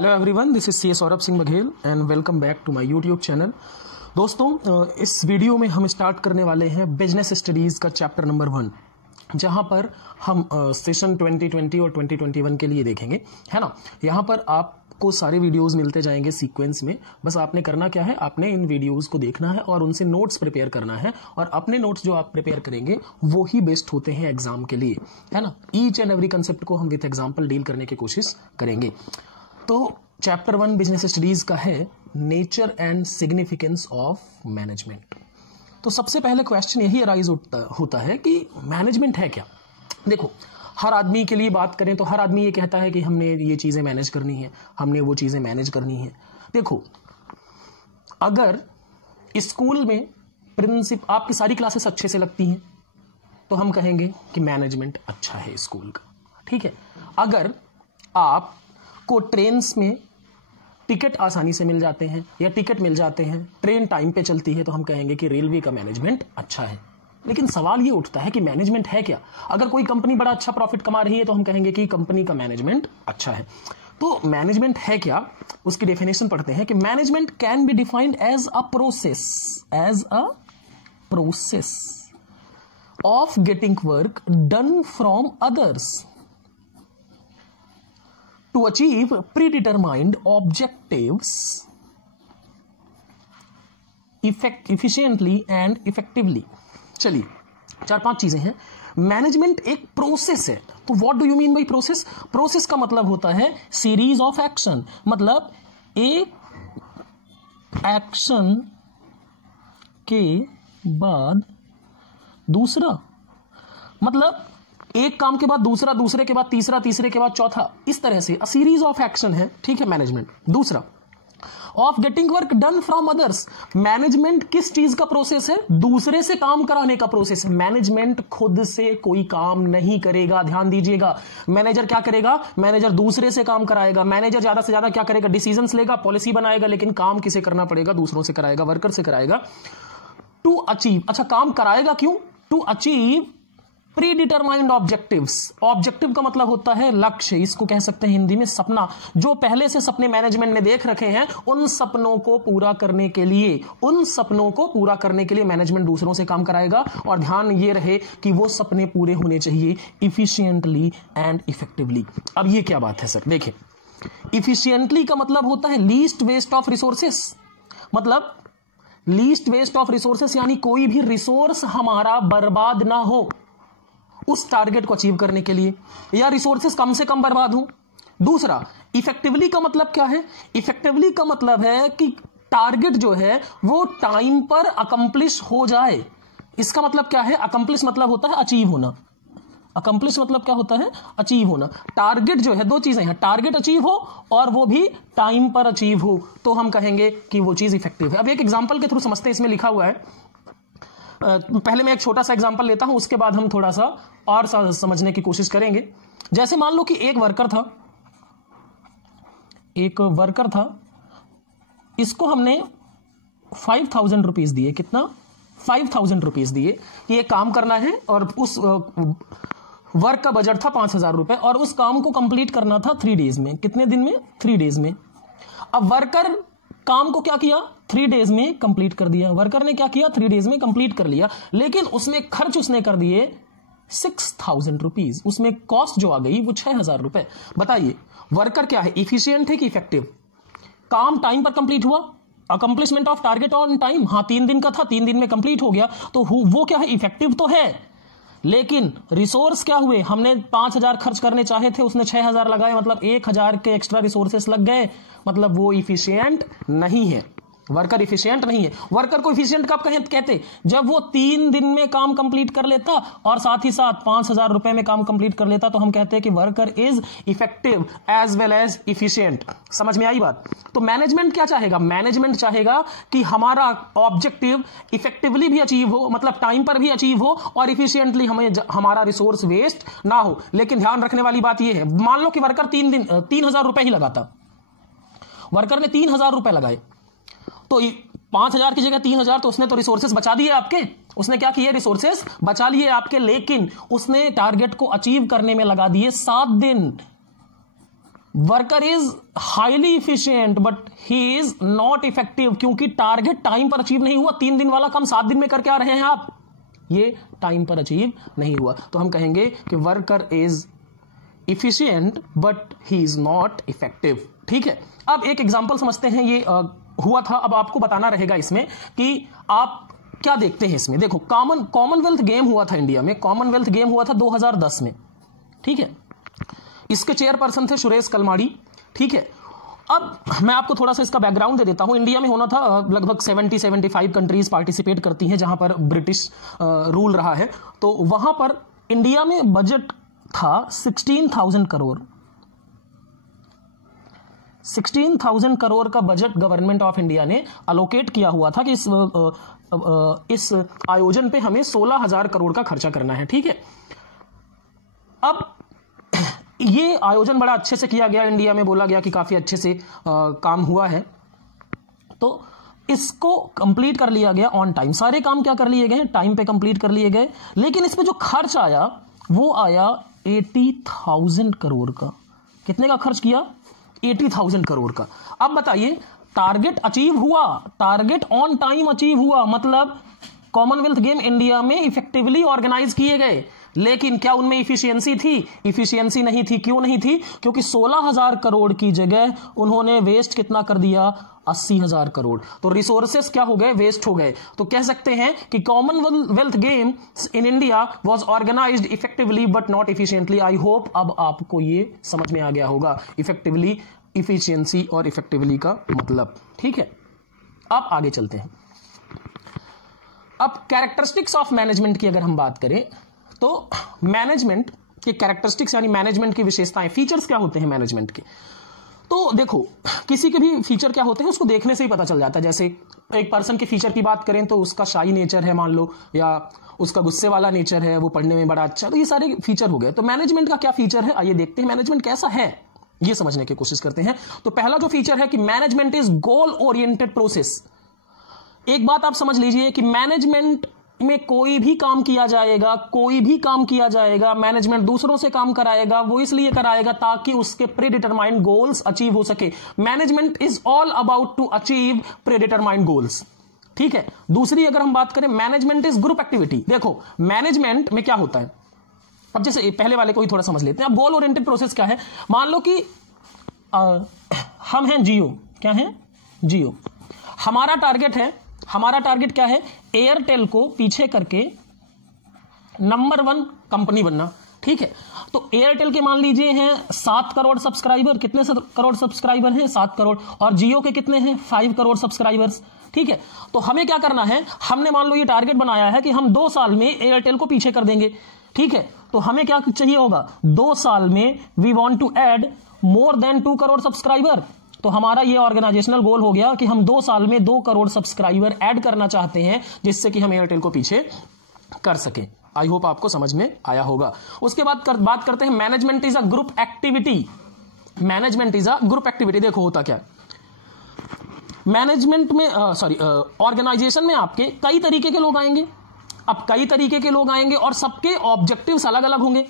Hello everyone, this is C Saurabh Singh Baghel and welcome back to my YouTube channel. दोस्तों, इस video में हम start करने वाले हैं बिजनेस स्टडीज़ का चैप्टर नंबर 1, जहां पर हम सेशन 2020 और 2021 के लिए देखेंगे, है ना। यहां पर आपको सारे वीडियोस मिलते जाएंगे सीक्वेंस में। बस आपने करना क्या है, आपने इन वीडियोस को देखना है और उनसे नोट्स प्रिपेयर करना है, और अपने नोट्स जो आप प्रिपेयर करेंगे वो ही बेस्ट होते हैं एग्जाम के लिए, है ना। ईच एंड एवरी कंसेप्ट को हम विथ एग्जाम्पल डील करने की कोशिश करेंगे। तो चैप्टर 1 बिजनेस स्टडीज का है nature and significance of management. तो सबसे पहले क्वेश्चन यही अराइज होता है कि मैनेजमेंट है क्या। देखो, हर आदमी के लिए बात करें तो हर आदमी ये कहता है कि हमने ये चीजें मैनेज करनी है, हमने वो चीजें मैनेज करनी है। देखो, अगर स्कूल में प्रिंसिपल आपकी सारी क्लासेस अच्छे से लगती हैं तो हम कहेंगे कि मैनेजमेंट अच्छा है स्कूल का, ठीक है। अगर आप को ट्रेन्स में टिकट आसानी से मिल जाते हैं या टिकट मिल जाते हैं, ट्रेन टाइम पे चलती है, तो हम कहेंगे कि रेलवे का मैनेजमेंट अच्छा है। लेकिन सवाल ये उठता है कि मैनेजमेंट है क्या। अगर कोई कंपनी बड़ा अच्छा प्रॉफिट कमा रही है तो हम कहेंगे कि कंपनी का मैनेजमेंट अच्छा है। तो मैनेजमेंट है क्या, उसकी डेफिनेशन पढ़ते हैं कि management can be defined as a process of getting work done from others to achieve predetermined objectives efficiently and effectively। चलिए, 4-5 चीजें हैं। मैनेजमेंट एक प्रोसेस है। तो what do you mean by process? Process का मतलब होता है सीरीज ऑफ एक्शन, मतलब एक एक्शन के बाद दूसरा, मतलब एक काम के बाद दूसरा, दूसरे के बाद तीसरा, तीसरे के बाद चौथा, इस तरह से सीरीज ऑफ एक्शन है, ठीक है मैनेजमेंट। दूसरा, of getting work done from others. Management किस चीज का प्रोसेस है? दूसरे से काम कराने का प्रोसेस है। मैनेजमेंट खुद से कोई काम नहीं करेगा, ध्यान दीजिएगा। मैनेजर क्या करेगा? मैनेजर दूसरे से काम कराएगा। मैनेजर ज्यादा से ज्यादा क्या करेगा? डिसीजंस लेगा, पॉलिसी बनाएगा, लेकिन काम किसे करना पड़ेगा? दूसरों से कराएगा, वर्कर से कराएगा। टू अचीव, अच्छा काम कराएगा क्यों? To achieve predetermined objectives. Objective का मतलब होता है लक्ष्य, इसको कह सकते हैं हिंदी में सपना। जो पहले से सपने मैनेजमेंट ने देख रखे हैं, उन सपनों को पूरा करने के लिए मैनेजमेंट दूसरों से काम कराएगा। और ध्यान ये रहे कि वो सपने पूरे होने चाहिए इफिशिएंटली एंड इफेक्टिवली। अब ये क्या बात है सर? देखें, इफिशिएंटली का मतलब होता है लीस्ट वेस्ट ऑफ रिसोर्सेस, मतलब लीस्ट वेस्ट ऑफ रिसोर्सेस यानी कोई भी रिसोर्स हमारा बर्बाद ना हो उस टारगेट को अचीव करने के लिए, या रिसोर्सेस कम से कम बर्बाद हो। दूसरा, इफेक्टिवली का मतलब क्या है? इफेक्टिवली का मतलब है कि टारगेट जो है वो टाइम पर अकम्प्लिश हो जाए। इसका मतलब क्या है? अकम्प्लिश मतलब होता है अचीव होना। अकम्प्लिश मतलब क्या होता है? अचीव होना। टारगेट जो है, दो चीजें हैं, टारगेट अचीव हो और वो भी टाइम पर अचीव हो, तो हम कहेंगे कि वो चीज इफेक्टिव है। अब एक एग्जांपल के थ्रू समझते हैं। इसमें लिखा हुआ है, पहले मैं एक छोटा सा एग्जांपल लेता हूं, उसके बाद हम थोड़ा सा और समझने की कोशिश करेंगे। जैसे मान लो कि एक वर्कर था, इसको हमने 5,000 रुपीज दिए। कितना? 5,000 रुपीज दिए कि ये काम करना है, और उस वर्क का बजट था 5,000 रुपए, और उस काम को कंप्लीट करना था 3 डेज में। कितने दिन में? 3 डेज में। अब वर्कर काम को क्या किया? 3 डेज में कंप्लीट कर दिया। वर्कर ने क्या किया? 3 डेज में कंप्लीट कर लिया, लेकिन उसमें खर्च उसने कर दिए 6,000 रुपीज। उसमें कॉस्ट जो आ गई वो 6,000 रुपए। बताइए, वर्कर क्या है? इफिशियंट है कि इफेक्टिव? काम टाइम पर कंप्लीट हुआ, accomplishment of target on time. हाँ, 3 दिन का था, 3 दिन में कंप्लीट हो गया, तो वो क्या है? इफेक्टिव तो है। लेकिन रिसोर्स क्या हुए? हमने 5,000 खर्च करने चाहे थे, उसने 6,000 लगाए, मतलब 1,000 के एक्स्ट्रा रिसोर्सेस लग गए, मतलब वो इफिशिएंट नहीं है। वर्कर इफिशिएंट नहीं है। वर्कर को इफिशिएंट कब कहते? जब वो 3 दिन में काम कंप्लीट कर लेता और साथ ही साथ 5,000 रुपए में काम कंप्लीट कर लेता, तो हम कहते हैं कि worker is effective as well as efficient. समझ में आई बात? तो मैनेजमेंट क्या चाहेगा? मैनेजमेंट चाहेगा कि हमारा ऑब्जेक्टिव इफेक्टिवली भी अचीव हो, मतलब टाइम पर भी अचीव हो, और इफिशिएंटली हमारा रिसोर्स वेस्ट ना हो। लेकिन ध्यान रखने वाली बात यह है, मान लो कि वर्कर 3,000 रुपए ही लगाता। वर्कर ने 3,000 रुपए लगाए, तो 5,000 की जगह 3,000, तो उसने तो रिसोर्सेस बचा दिए आपके। उसने क्या किए? रिसोर्सेस बचा लिए आपके, लेकिन उसने टारगेट को अचीव करने में लगा दिए 7 दिन। Worker is highly efficient but he is not effective, क्योंकि टारगेट टाइम पर अचीव नहीं हुआ। 3 दिन वाला काम 7 दिन में करके आ रहे हैं आप, ये टाइम पर अचीव नहीं हुआ। तो हम कहेंगे कि worker is efficient but he is not effective. ठीक है, अब एक एग्जांपल समझते हैं। ये हुआ था, अब आपको बताना रहेगा इसमें कि आप क्या देखते हैं इसमें। देखो, कॉमनवेल्थ गेम हुआ था इंडिया में, कॉमनवेल्थ गेम हुआ था 2010 में। ठीक है, इसके चेयरपर्सन थे सुरेश कलमाड़ी। ठीक है, अब मैं आपको थोड़ा सा इसका बैकग्राउंड दे देता हूं। इंडिया में होना था, लगभग 70-75 कंट्रीज पार्टिसिपेट करती हैं जहां पर ब्रिटिश रूल रहा है। तो वहां पर इंडिया में बजट था 16,000 करोड़। 16,000 करोड़ का बजट गवर्नमेंट ऑफ इंडिया ने अलोकेट किया हुआ था कि इस आयोजन पे हमें 16,000 करोड़ का खर्चा करना है। ठीक है, अब ये आयोजन बड़ा अच्छे से किया गया, इंडिया में बोला गया कि काफी अच्छे से काम हुआ है। तो इसको कंप्लीट कर लिया गया ऑन टाइम, सारे काम क्या कर लिए गए, टाइम पे कंप्लीट कर लिए गए। लेकिन इस पे जो खर्च आया वो आया 80,000 करोड़ का। कितने का खर्च किया? 80,000 करोड़ का। अब बताइए, टारगेट अचीव हुआ, टारगेट ऑन टाइम अचीव हुआ, मतलब कॉमनवेल्थ गेम इंडिया में इफेक्टिवली ऑर्गेनाइज किए गए। लेकिन क्या उनमें इफिशियंसी थी? इफिशियंसी नहीं थी। क्यों नहीं थी? क्योंकि 16,000 करोड़ की जगह उन्होंने वेस्ट कितना कर दिया? 80,000 करोड़। तो रिसोर्सेस क्या हो गए? वेस्ट हो गए। तो कह सकते हैं कि Commonwealth game in India was organised effectively but not efficiently. I hope अब आपको ये समझ में आ गया होगा, इफेक्टिवली, इफिशियंसी और इफेक्टिवली का मतलब। ठीक है, अब आगे चलते हैं। अब कैरेक्टरिस्टिक्स ऑफ मैनेजमेंट की अगर हम बात करें तो मैनेजमेंट के कैरेक्टरिस्टिक्स यानी मैनेजमेंट की विशेषताएं, फीचर्स क्या होते हैं मैनेजमेंट के। तो देखो, किसी के भी फीचर क्या होते हैं उसको देखने से ही पता चल जाता है। जैसे एक पर्सन के फीचर की बात करें तो उसका शाई नेचर है मान लो, या उसका गुस्से वाला नेचर है, वो पढ़ने में बड़ा अच्छा, तो ये सारे फीचर हो गए। तो मैनेजमेंट का क्या फीचर है, आइए देखते हैं मैनेजमेंट कैसा है, ये समझने की कोशिश करते हैं। तो पहला जो फीचर है कि management is goal oriented process. एक बात आप समझ लीजिए कि मैनेजमेंट में कोई भी काम किया जाएगा, मैनेजमेंट दूसरों से काम कराएगा, वो इसलिए कराएगा ताकि उसके प्रीडिटरमाइंड गोल्स अचीव हो सके। Management is all about to achieve predetermined goals. ठीक है, दूसरी अगर हम बात करें, मैनेजमेंट इज ग्रुप एक्टिविटी। देखो, मैनेजमेंट में क्या होता है, अब जैसे पहले वाले को ही थोड़ा समझ लेते हैं। अब गोल ओरिएंटेड प्रोसेस क्या है, मान लो कि हम हैं जियो। क्या है? जियो। हमारा टारगेट क्या है? एयरटेल को पीछे करके नंबर 1 कंपनी बनना। ठीक है, तो एयरटेल के मान लीजिए हैं 7 करोड़ सब्सक्राइबर। कितने करोड़ सब्सक्राइबर हैं? 7 करोड़। और जियो के कितने हैं? 5 करोड़ सब्सक्राइबर्स। ठीक है, तो हमें क्या करना है, हमने मान लो ये टारगेट बनाया है कि हम 2 साल में एयरटेल को पीछे कर देंगे। ठीक है, तो हमें क्या चाहिए होगा? 2 साल में we want to add more than 2 crore subscriber. तो हमारा ये ऑर्गेनाइजेशनल गोल हो गया कि हम 2 साल में 2 करोड़ सब्सक्राइबर ऐड करना चाहते हैं, जिससे कि हम एयरटेल को पीछे कर सके। आई होप आपको समझ में आया होगा। उसके बाद बात करते हैं management is a group activity. Management is a group activity. देखो होता क्या, मैनेजमेंट में ऑर्गेनाइजेशन में आपके कई तरीके के लोग आएंगे। अब कई तरीके के लोग आएंगे और सबके ऑब्जेक्टिव्स अलग अलग होंगे।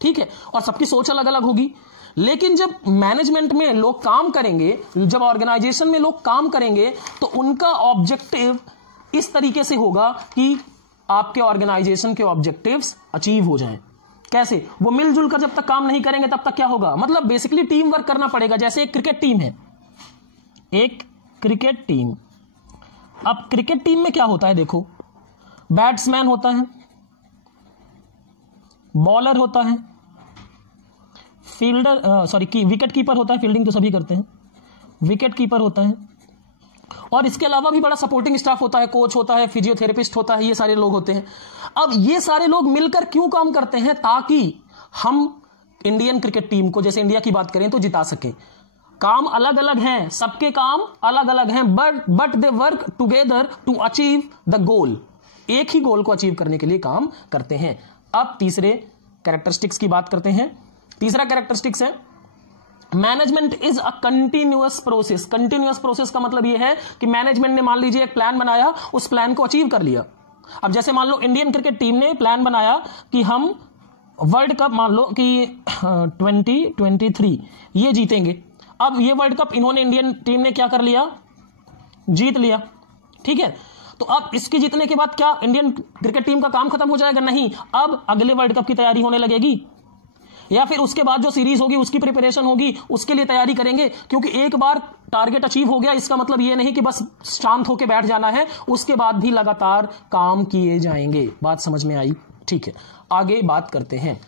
ठीक है, और सबकी सोच अलग अलग होगी। लेकिन जब मैनेजमेंट में लोग काम करेंगे, जब ऑर्गेनाइजेशन में लोग काम करेंगे, तो उनका ऑब्जेक्टिव इस तरीके से होगा कि आपके ऑर्गेनाइजेशन के ऑब्जेक्टिव्स अचीव हो जाएं। कैसे? वो मिलजुल कर जब तक काम नहीं करेंगे तब तक क्या होगा, मतलब बेसिकली टीम वर्क करना पड़ेगा। जैसे एक क्रिकेट टीम है, एक क्रिकेट टीम। अब क्रिकेट टीम में क्या होता है, देखो, बैट्समैन होता है, बॉलर होता है, विकेट कीपर होता है, फील्डिंग तो सभी करते हैं, विकेट कीपर होता है, और इसके अलावा भी बड़ा सपोर्टिंग स्टाफ होता है, कोच होता है, फिजियोथेरेपिस्ट होता है, ये सारे लोग होते हैं। अब ये सारे लोग मिलकर क्यों काम करते हैं? ताकि हम इंडियन क्रिकेट टीम को, जैसे इंडिया की बात करें तो, जिता सके। काम अलग अलग हैं, सबके काम अलग अलग हैं, but they work together to achieve the goal. एक ही गोल को अचीव करने के लिए काम करते हैं। अब तीसरे कैरेक्टरिस्टिक्स की बात करते हैं। तीसरा कैरेक्टरिस्टिक्स है management is a continuous process. Continuous process का मतलब यह है कि मैनेजमेंट ने मान लीजिए एक प्लान बनाया, उस प्लान को अचीव कर लिया। अब जैसे मान लो इंडियन क्रिकेट टीम ने प्लान बनाया कि हम वर्ल्ड कप मान लो कि 2023 ये जीतेंगे। अब ये वर्ल्ड कप इन्होंने, इंडियन टीम ने क्या कर लिया, जीत लिया, ठीक है। तो अब इसके जीतने के बाद क्या इंडियन क्रिकेट टीम का काम खत्म हो जाएगा? नहीं, अब अगले वर्ल्ड कप की तैयारी होने लगेगी, या फिर उसके बाद जो सीरीज होगी उसकी प्रिपरेशन होगी, उसके लिए तैयारी करेंगे। क्योंकि एक बार टारगेट अचीव हो गया, इसका मतलब ये नहीं कि बस शांत होकर बैठ जाना है, उसके बाद भी लगातार काम किए जाएंगे। बात समझ में आई? ठीक है, आगे बात करते हैं।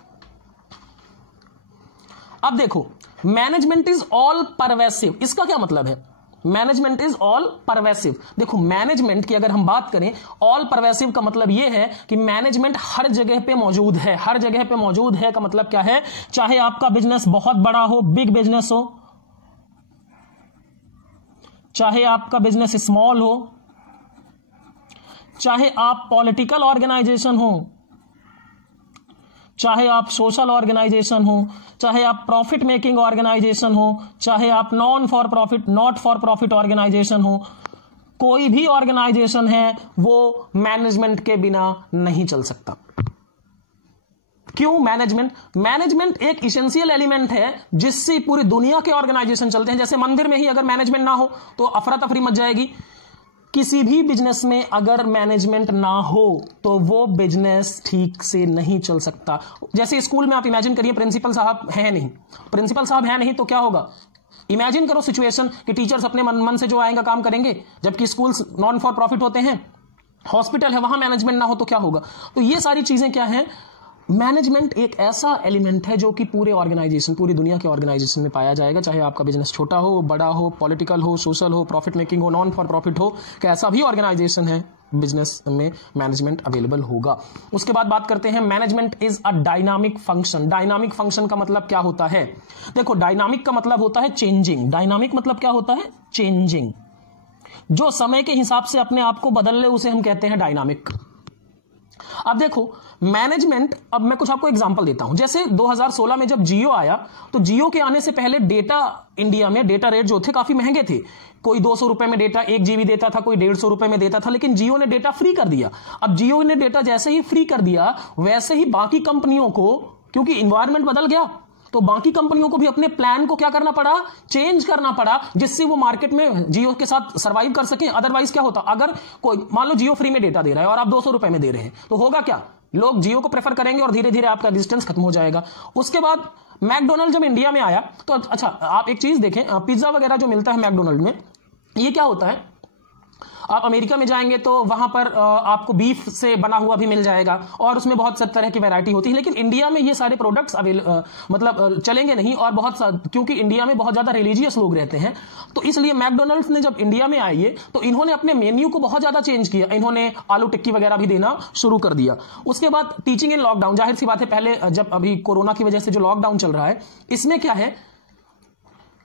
अब देखो, मैनेजमेंट इज ऑल परवेसिव, इसका क्या मतलब है? Management is all pervasive. देखो, मैनेजमेंट की अगर हम बात करें, ऑल परवेसिव का मतलब यह है कि मैनेजमेंट हर जगह पे मौजूद है। हर जगह पे मौजूद है का मतलब क्या है? चाहे आपका बिजनेस बहुत बड़ा हो, बिग बिजनेस हो, चाहे आपका बिजनेस स्मॉल हो, चाहे आप पॉलिटिकल ऑर्गेनाइजेशन हो, चाहे आप सोशल ऑर्गेनाइजेशन हो, चाहे आप प्रॉफिट मेकिंग ऑर्गेनाइजेशन हो, चाहे आप नॉट फॉर प्रॉफिट ऑर्गेनाइजेशन हो, कोई भी ऑर्गेनाइजेशन है वो मैनेजमेंट के बिना नहीं चल सकता। क्यों? मैनेजमेंट एक इसेंशियल एलिमेंट है जिससे पूरी दुनिया के ऑर्गेनाइजेशन चलते हैं। जैसे मंदिर में ही अगर मैनेजमेंट ना हो तो अफरा तफरी मच जाएगी। किसी भी बिजनेस में अगर मैनेजमेंट ना हो तो वो बिजनेस ठीक से नहीं चल सकता। जैसे स्कूल में आप इमेजिन करिए, प्रिंसिपल साहब है नहीं तो क्या होगा? इमेजिन करो सिचुएशन कि टीचर्स अपने मन से जो आएगा काम करेंगे, जबकि स्कूल्स नॉन फॉर प्रॉफिट होते हैं, हॉस्पिटल है, वहां मैनेजमेंट ना हो तो क्या होगा? तो ये सारी चीजें क्या है? मैनेजमेंट एक ऐसा एलिमेंट है जो कि पूरे ऑर्गेनाइजेशन, पूरी दुनिया के ऑर्गेनाइजेशन में पाया जाएगा। चाहे आपका बिजनेस छोटा हो, बड़ा हो, पॉलिटिकल हो, सोशल हो, प्रॉफिट मेकिंग हो, नॉन फॉर प्रॉफिट हो, कैसा भी ऑर्गेनाइजेशन है, बिजनेस में मैनेजमेंट अवेलेबल होगा। उसके बाद बात करते हैं, management is a dynamic function. Dynamic function का मतलब क्या होता है? देखो, डायनामिक का मतलब होता है चेंजिंग। डायनामिक मतलब क्या होता है? चेंजिंग। जो समय के हिसाब से अपने आप को बदल ले उसे हम कहते हैं डायनामिक। अब देखो, मैनेजमेंट, अब मैं कुछ आपको एग्जांपल देता हूं। जैसे 2016 में जब जियो आया, तो जियो के आने से पहले डेटा, इंडिया में डेटा रेट जो थे काफी महंगे थे। कोई 200 रुपए में डेटा 1 GB देता था, कोई 150 रुपए में देता था, लेकिन जियो ने डेटा फ्री कर दिया। अब जियो ने डेटा जैसे ही फ्री कर दिया, वैसे ही बाकी कंपनियों को, क्योंकि इन्वायरमेंट बदल गया, तो बाकी कंपनियों को भी अपने प्लान को क्या करना पड़ा? चेंज करना पड़ा, जिससे वो मार्केट में जियो के साथ सर्वाइव कर सके। अदरवाइज क्या होता? अगर कोई, मान लो जियो फ्री में डेटा दे रहा है और आप 200 रुपए में दे रहे हैं, तो होगा क्या? लोग जियो को प्रेफर करेंगे और धीरे धीरे आपका डिस्टेंस खत्म हो जाएगा। उसके बाद मैकडोनल्ड जब इंडिया में आया, तो अच्छा, आप एक चीज देखें, पिज्जा वगैरह जो मिलता है मैकडोनल्ड में, ये क्या होता है? आप अमेरिका में जाएंगे तो वहां पर आपको बीफ से बना हुआ भी मिल जाएगा और उसमें बहुत सारी तरह की वैरायटी होती है। लेकिन इंडिया में ये सारे प्रोडक्ट्स मतलब चलेंगे नहीं, और क्योंकि इंडिया में बहुत ज्यादा रिलीजियस लोग रहते हैं, तो इसलिए मैकडोनल्ड्स ने जब इंडिया में आए तो इन्होंने अपने मेन्यू को बहुत ज्यादा चेंज किया। इन्होंने आलू टिक्की वगैरह भी देना शुरू कर दिया। उसके बाद टीचिंग इन लॉकडाउन, जाहिर सी बात है, पहले जब अभी कोरोना की वजह से जो लॉकडाउन चल रहा है, इसमें क्या है,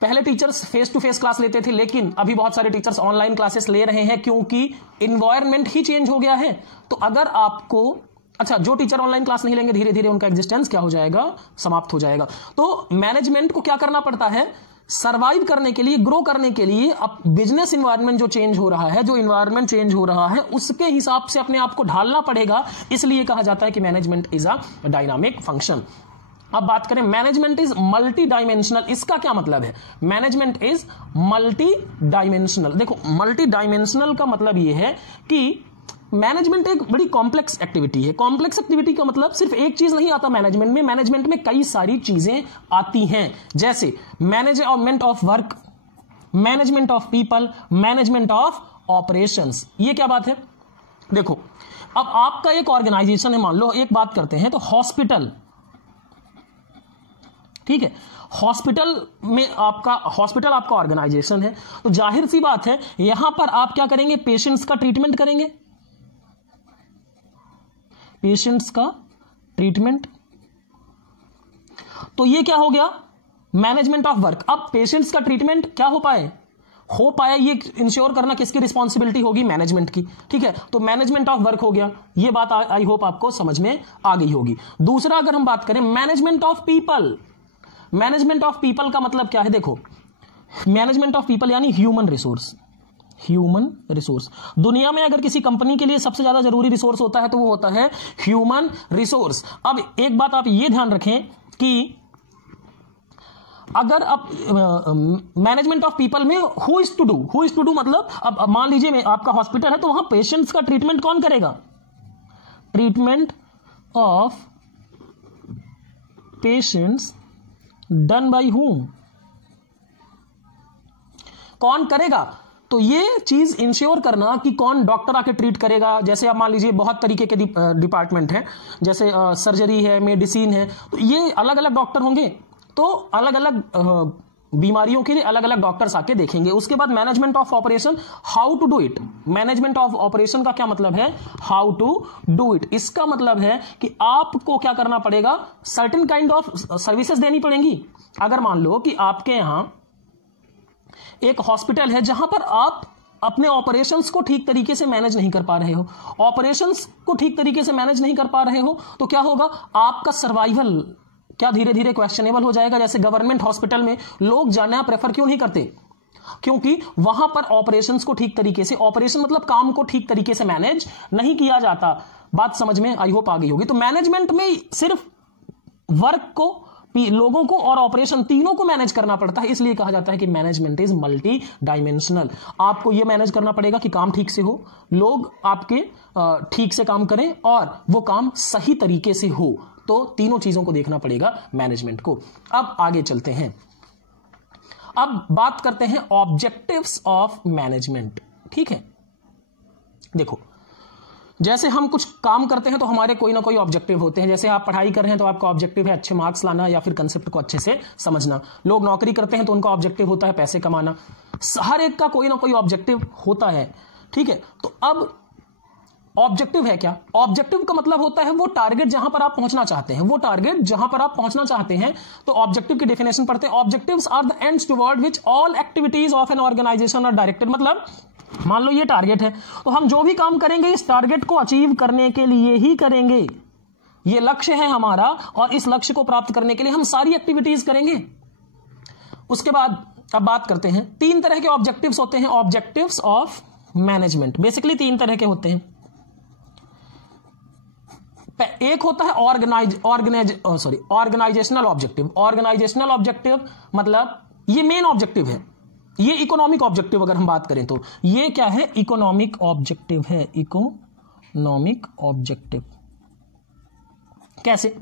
पहले teachers face to face class लेते थे, लेकिन अभी बहुत सारे टीचर्स ऑनलाइन क्लासेस ले रहे हैं, क्योंकि इन्वायरमेंट ही चेंज हो गया है। तो अगर आपको, अच्छा, जो टीचर ऑनलाइन क्लास नहीं लेंगे, धीरे धीरे उनका एग्जिस्टेंस क्या हो जाएगा? समाप्त हो जाएगा। तो मैनेजमेंट को क्या करना पड़ता है? सर्वाइव करने के लिए, ग्रो करने के लिए, अब बिजनेस इन्वायरमेंट जो चेंज हो रहा है, जो इन्वायरमेंट चेंज हो रहा है, उसके हिसाब से अपने आप को ढालना पड़ेगा। इसलिए कहा जाता है कि management is a dynamic function. अब बात करें, मैनेजमेंट इज मल्टी डायमेंशनल। इसका क्या मतलब है? Management is multi dimensional. देखो, मल्टी डायमेंशनल का मतलब यह है कि मैनेजमेंट एक बड़ी कॉम्प्लेक्स एक्टिविटी है। कॉम्प्लेक्स एक्टिविटी का मतलब सिर्फ एक चीज नहीं आता मैनेजमेंट में। मैनेजमेंट में कई सारी चीजें आती हैं, जैसे management of work, management of people, management of operations. ये क्या बात है? देखो, अब आपका एक ऑर्गेनाइजेशन है, मान लो एक बात करते हैं, तो हॉस्पिटल, ठीक है, हॉस्पिटल आपका ऑर्गेनाइजेशन है, तो जाहिर सी बात है यहां पर आप क्या करेंगे? पेशेंट्स का ट्रीटमेंट करेंगे। पेशेंट्स का ट्रीटमेंट, तो ये क्या हो गया? Management of work. अब पेशेंट्स का ट्रीटमेंट क्या हो पाया, ये इंश्योर करना किसकी रिस्पॉन्सिबिलिटी होगी? मैनेजमेंट की, ठीक है। तो मैनेजमेंट ऑफ वर्क हो गया। ये बात आई होप आपको समझ में आ गई होगी। दूसरा अगर हम बात करें, management of people. Management of people का मतलब क्या है? देखो, मैनेजमेंट ऑफ पीपल यानी ह्यूमन रिसोर्स। Human resource. दुनिया में अगर किसी कंपनी के लिए सबसे ज्यादा जरूरी रिसोर्स होता है तो वो होता है ह्यूमन रिसोर्स। अब एक बात आप ये ध्यान रखें कि अगर आप मैनेजमेंट ऑफ पीपल में हु इज टू डू मतलब अब मान लीजिए आपका हॉस्पिटल है तो वहां पेशेंट्स का ट्रीटमेंट कौन करेगा? Treatment of patients done by whom, कौन करेगा? तो ये चीज इंश्योर करना कि कौन डॉक्टर आके ट्रीट करेगा। जैसे आप मान लीजिए बहुत तरीके के डिपार्टमेंट है, जैसे सर्जरी है, मेडिसिन है, तो ये अलग अलग डॉक्टर होंगे, तो अलग अलग बीमारियों के लिए अलग अलग डॉक्टर्स आके देखेंगे। उसके बाद management of operation, how to do it. Management of operation का क्या मतलब है? How to do it. इसका मतलब है कि आपको क्या करना पड़ेगा? सर्टेन काइंड ऑफ सर्विसेज देनी पड़ेंगी। अगर मान लो कि आपके यहां एक हॉस्पिटल है जहां पर आप अपने ऑपरेशंस को ठीक तरीके से मैनेज नहीं कर पा रहे हो, ऑपरेशंस को ठीक तरीके से मैनेज नहीं कर पा रहे हो, तो क्या होगा? आपका सर्वाइवल क्या धीरे धीरे क्वेश्चनेबल हो जाएगा। जैसे गवर्नमेंट हॉस्पिटल में लोग जाना प्रेफर क्यों नहीं करते? क्योंकि वहां पर ऑपरेशंस को ठीक तरीके से, ऑपरेशन मतलब काम को ठीक तरीके से मैनेज नहीं किया जाता। बात समझ में आई होप आ गई होगी। तो मैनेजमेंट में सिर्फ वर्क को, लोगों को और ऑपरेशन तीनों को मैनेज करना पड़ता है, इसलिए कहा जाता है कि मैनेजमेंट इज मल्टी डायमेंशनल। आपको यह मैनेज करना पड़ेगा कि काम ठीक से हो, लोग आपके ठीक से काम करें और वो काम सही तरीके से हो। तो तीनों चीजों को देखना पड़ेगा मैनेजमेंट को। अब आगे चलते हैं, अब बात करते हैं ऑब्जेक्टिव्स ऑफ मैनेजमेंट। ठीक है, देखो जैसे हम कुछ काम करते हैं तो हमारे कोई ना कोई ऑब्जेक्टिव होते हैं। जैसे आप पढ़ाई कर रहे हैं तो आपका ऑब्जेक्टिव है अच्छे मार्क्स लाना या फिर कंसेप्ट को अच्छे से समझना। लोग नौकरी करते हैं तो उनका ऑब्जेक्टिव होता है पैसे कमाना। हर एक का कोई ना कोई ऑब्जेक्टिव होता है। ठीक है, तो अब ऑब्जेक्टिव है क्या? ऑब्जेक्टिव का मतलब होता है वो टारगेट जहां पर आप पहुंचना चाहते हैं, वो टारगेट जहां पर आप पहुंचना चाहते हैं। तो ऑब्जेक्टिव की डेफिनेशन पढ़ते हैं। Objectives are the ends toward which all activities of an organisation are directed. मतलब मान लो ये टारगेट है तो हम जो भी काम करेंगे इस टारगेट को अचीव करने के लिए ही करेंगे। ये लक्ष्य है हमारा और इस लक्ष्य को प्राप्त करने के लिए हम सारी एक्टिविटीज करेंगे। उसके बाद अब बात करते हैं, तीन तरह के ऑब्जेक्टिव्स होते हैं ऑब्जेक्टिव्स ऑफ मैनेजमेंट। बेसिकली तीन तरह के होते हैं। एक होता है ऑर्गेनाइजेशनल ऑब्जेक्टिव। ऑर्गेनाइजेशनल ऑब्जेक्टिव मतलब ये मेन ऑब्जेक्टिव है। ये इकोनॉमिक ऑब्जेक्टिव अगर हम बात करें तो ये क्या है? इकोनॉमिक ऑब्जेक्टिव है। इकोनॉमिक ऑब्जेक्टिव कैसे?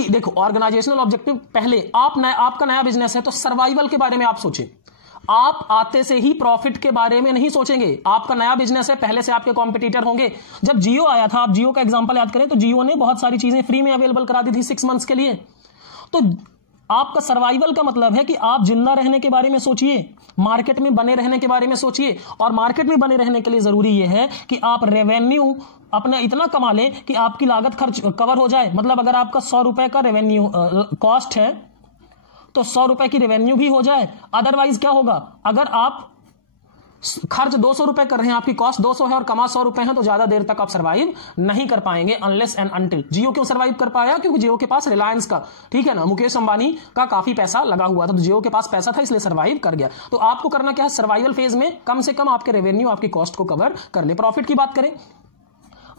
देखो ऑर्गेनाइजेशनल ऑब्जेक्टिव, पहले आपका नया बिजनेस है तो सर्वाइवल के बारे में आप सोचें। आप आते से ही प्रॉफिट के बारे में नहीं सोचेंगे। आपका नया बिजनेस है, पहले से आपके कॉम्पिटिटर होंगे। जब जियो आया था, आप जियो का एग्जांपल याद करें तो जियो ने बहुत सारी चीजें फ्री में अवेलेबल करा दी थी 6 मंथ्स के लिए। तो आपका सर्वाइवल का मतलब है कि आप जिंदा रहने के बारे में सोचिए, मार्केट में बने रहने के बारे में सोचिए। और मार्केट में बने रहने के लिए जरूरी यह है कि आप रेवेन्यू अपना इतना कमा लें कि आपकी लागत खर्च कवर हो जाए। मतलब अगर आपका 100 रुपए का रेवेन्यू कॉस्ट है तो 100 रुपए की रेवेन्यू भी हो जाए। अदरवाइज क्या होगा? अगर आप खर्च 200 रुपए कर रहे हैं, आपकी कॉस्ट 200 है और कमा 100 रुपए है, तो ज्यादा देर तक आप सर्वाइव नहीं कर पाएंगे अनलेस एंड अनटिल। जियो क्यों सर्वाइव कर पाया? क्योंकि जियो के पास रिलायंस का, ठीक है ना, मुकेश अंबानी का काफी पैसा लगा हुआ था, तो जियो के पास पैसा था इसलिए सर्वाइव कर गया। तो आपको करना क्या है? सर्वाइवल फेज में कम से कम आपके रेवेन्यू आपकी कॉस्ट को कवर कर ले। प्रॉफिट की बात करें,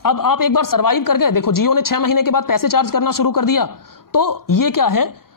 अब आप एक बार सर्वाइव कर गए, देखो जियो ने 6 महीने के बाद पैसे चार्ज करना शुरू कर दिया। तो ये क्या है?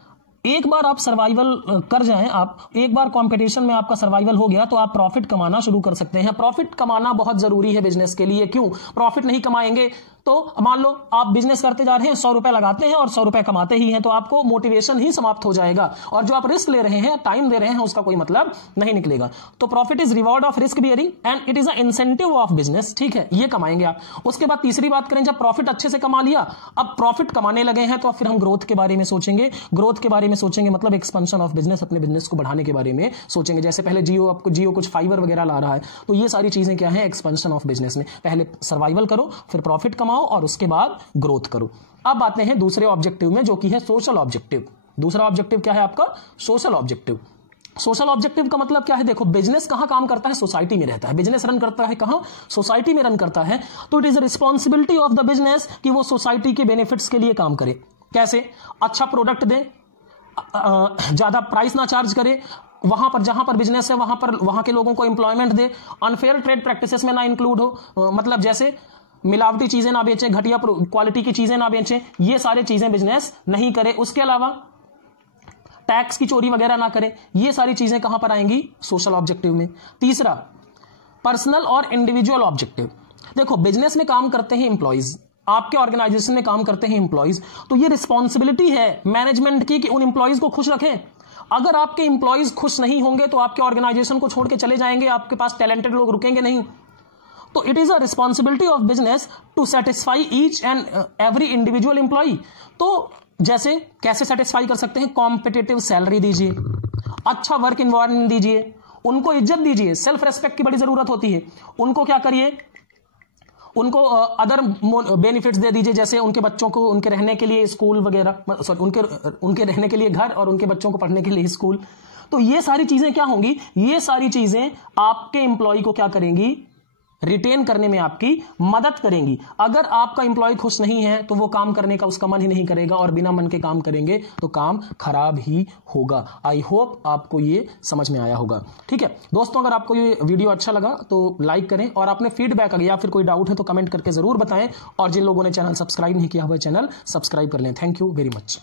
एक बार आप सर्वाइवल कर जाएं, आप एक बार कंपटीशन में आपका सर्वाइवल हो गया तो आप प्रॉफिट कमाना शुरू कर सकते हैं। प्रॉफिट कमाना बहुत जरूरी है बिजनेस के लिए। क्यों? प्रॉफिट नहीं कमाएंगे तो मान लो आप बिजनेस करते जा रहे हैं, 100 रुपए लगाते हैं और 100 रुपए कमाते ही हैं, तो आपको मोटिवेशन ही समाप्त हो जाएगा और जो आप रिस्क ले रहे हैं, टाइम दे रहे हैं, उसका कोई मतलब नहीं निकलेगा। तो profit is reward of risk bearing and it is a incentive of business. ठीक है, ये कमाएंगे आप। उसके बाद तीसरी बात करें, जब प्रॉफिट अच्छे से कमा लिया, अब प्रॉफिट कमाने लगे हैं तो फिर हम ग्रोथ के बारे में सोचेंगे। ग्रोथ के बारे में सोचेंगे मतलब एक्सपेंशन ऑफ बिजनेस, अपने बिजनेस को बढ़ाने के बारे में सोचेंगे। जैसे पहले जियो कुछ फाइबर वगैरह ला रहा है, तो ये सारी चीजें क्या है? एक्सपेंशन ऑफ बिजनेस में पहले सर्वाइवल करो, फिर प्रॉफिट कमाओ और उसके बाद ग्रोथ करो। अब आते हैं दूसरे ऑब्जेक्टिव में, जो कि है सोशल ऑब्जेक्टिव। दूसरा ऑब्जेक्टिव क्या है आपका? Social objective. सोशल ऑब्जेक्टिव का मतलब क्या है? देखो बिजनेस कहां काम करता है? सोसाइटी में रहता है। बिजनेस रन करता है कहां? सोसाइटी में रन करता है। तो it is responsibility of the business कि वो सोसाइटी के बेनिफिट्स के लिए काम करे। कैसे? अच्छा प्रोडक्ट दे, ज्यादा प्राइस ना चार्ज करे, वहां पर जहां पर बिजनेस है वहां पर वहां के लोगों को एम्प्लॉयमेंट दे, अनफेयर ट्रेड प्रैक्टिसेस में ना इंक्लूड हो, मतलब जैसे मिलावटी चीजें ना बेचें, घटिया क्वालिटी की चीजें ना बेचें, ये सारे चीजें बिजनेस नहीं करे। उसके अलावा टैक्स की चोरी वगैरह ना करें, ये सारी चीजें कहां पर आएंगी, सोशल ऑब्जेक्टिव में। तीसरा, पर्सनल और इंडिविजुअल ऑब्जेक्टिव। देखो बिजनेस में काम करते हैं एम्प्लॉइज, आपके ऑर्गेनाइजेशन में काम करते हैं एम्प्लॉइज, तो ये रिस्पॉन्सिबिलिटी है मैनेजमेंट की कि उन एम्प्लॉइज को खुश रखें। अगर आपके एम्प्लॉइज खुश नहीं होंगे तो आपके ऑर्गेनाइजेशन को छोड़ के चले जाएंगे, आपके पास टैलेंटेड लोग रुकेंगे नहीं। तो it is a responsibility of business to satisfy each and every individual employee. तो जैसे कैसे सेटिस्फाई कर सकते हैं, कॉम्पिटिटिव सैलरी दीजिए, अच्छा वर्क इन्वायरमेंट दीजिए, उनको इज्जत दीजिए, सेल्फ रेस्पेक्ट की बड़ी जरूरत होती है, उनको क्या करिए, उनको अदर बेनिफिट्स दे दीजिए, जैसे उनके बच्चों को उनके रहने के लिए स्कूल वगैरह, उनके रहने के लिए घर और उनके बच्चों को पढ़ने के लिए स्कूल। तो ये सारी चीजें क्या होंगी, ये सारी चीजें आपके एम्प्लॉय को क्या करेंगी, रिटेन करने में आपकी मदद करेंगी। अगर आपका एम्प्लॉय खुश नहीं है तो वो काम करने का उसका मन ही नहीं करेगा, और बिना मन के काम करेंगे तो काम खराब ही होगा। आई होप आपको ये समझ में आया होगा। ठीक है दोस्तों, अगर आपको ये वीडियो अच्छा लगा तो लाइक करें, और आपने फीडबैक या फिर कोई डाउट है तो कमेंट करके जरूर बताएं, और जिन लोगों ने चैनल सब्सक्राइब नहीं किया हुआ चैनल सब्सक्राइब कर लें। Thank you very much.